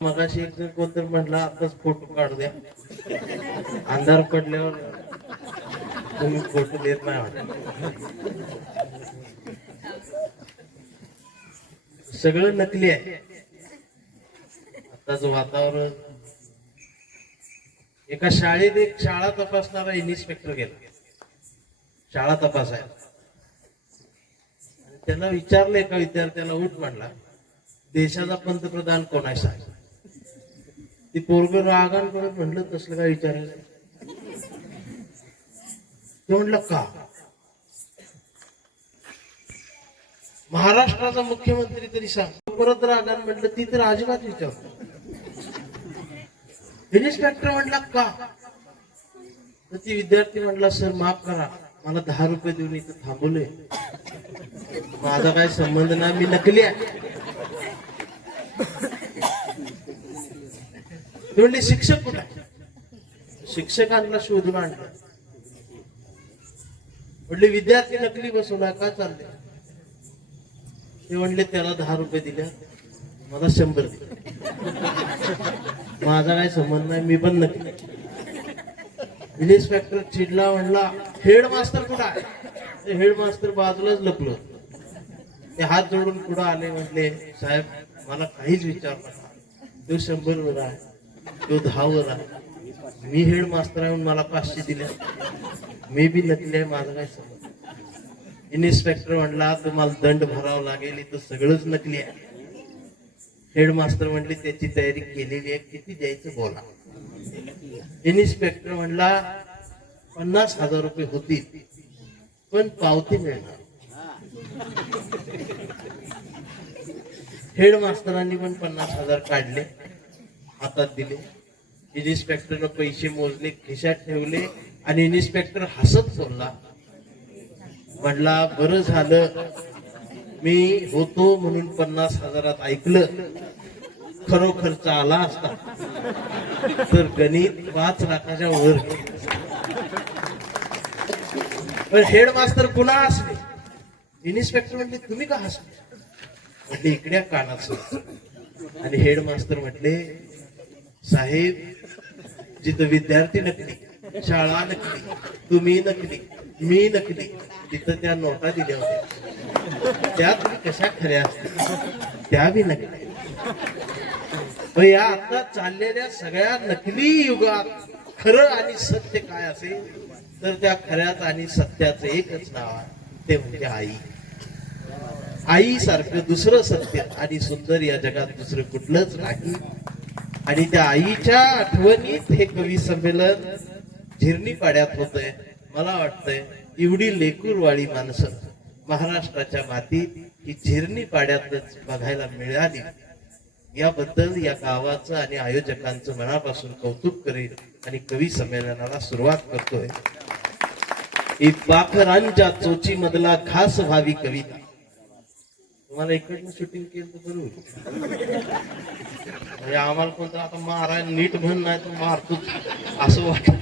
मगाशी एक कोणतरी म्हटलं आताच फोटो काढू द्या, अंधार पडल्यावर तुम्ही फोटो देत नाही वाटत. सगळं नकली आहे आताच वातावरण. एका शाळेत एक शाळा तपासणारा इन्स्पेक्टर गेला शाळा तपासायला. त्यांना विचारलं एका विद्यार्थ्याला, उठ म्हणला, देशाचा पंतप्रधान कोण आहे सांग. ती पोरग रागान करत म्हटलं, तसलं काय विचारायचं. ते म्हटलं का, महाराष्ट्राचा मुख्यमंत्री तरी सांग. परत रागान म्हटलं, ती तर अजिबात विचारतो. इन्स्पेक्टर म्हटला का, तर ती विद्यार्थी म्हटला, सर माफ करा, मला 10 रुपये देऊन इथं थांबवले, माझा काय संबंध नाही, मी नकली आहे. म्हणले शिक्षक कुठे, शिक्षकांना शोधून आणलं. म्हणले विद्यार्थी नकली बसवला का, चालले. ते म्हणले त्याला 10 रुपये दिले, मला 100 दिले, माझा काय संबंध नाही, मी पण नकली. इन्स्पेक्टर चिडला, म्हणला हेडमास्टर कुठं आहे. ते हेडमास्टर बाजूलाच लपलो. ते हात जोडून पुढे आले, म्हटले साहेब मला काहीच विचार नका, तो 100 वर आहे, तो 10 वर आहे, मी हेडमास्टर आहे, मला 500 दिले, मी बी नकली आहे, माझं काय समज. इन्स्पेक्टर म्हणला तुम्हाला दंड भरावा लागेल, इथं सगळंच नकली आहे. हेडमास्टर म्हणले त्याची तयारी केलेली आहे, किती द्यायचं बोला. इन्स्पेक्टर म्हणला 50,000 रुपये होतील, पण पावती मिळणार. हेडमास्टरांनी पण 50,000 काढले, हातात दिले. इन्स्पेक्टरनं पैसे मोजले, खिशात ठेवले, आणि इन्स्पेक्टर हसत बोलला, म्हणला बरं झालं मी होतो म्हणून 50,000 ऐकलं, खरोखरच आला असता तर गणित 5 लाखाच्या वर. पण हेडमास्टर पुन्हा हसले. इन्स्पेक्टर म्हटले तुम्ही का हसले. म्हटले इकड्या कानाचं. आणि हेडमास्टर म्हटले साहेब, जिथं विद्यार्थी नकली, शाळा नकली, तुम्ही नकली, मी नकली, तिथं त्या नोटा दिल्या होत्या, त्या तुम्ही कशा खऱ्या असतील, त्या बी नकली. या आता चाललेल्या सगळ्या नकली युगात खरं आणि सत्य काय असेल, तर त्या खऱ्याच आणि सत्याचं एकच नाव आहे, ते म्हणजे आई. आई सारखं दुसरं सत्य आणि सुंदर या जगात दुसरं कुठलंच नाही. आणि त्या आईच्या आठवणीत हे कवी संमेलन झिरणी पाड्यात होतंय. मला वाटतंय एवढी लेकूरवाळी माणसं महाराष्ट्राच्या मातीत ही झिरणी पाड्यातच बघायला मिळाली, याबद्दल या गावाचं आणि आयोजकांचं मनापासून कौतुक करेल आणि कवी संमेलनाला सुरुवात करतोय. ही पाखरांच्या चोची मधला खास व्हावी कविता. तुम्हाला इकडनं शूटिंग केलं तर बरोबर, आम्हाला कोणतं आता माराय नीट म्हण नाही तर मारतोच असं वाटत.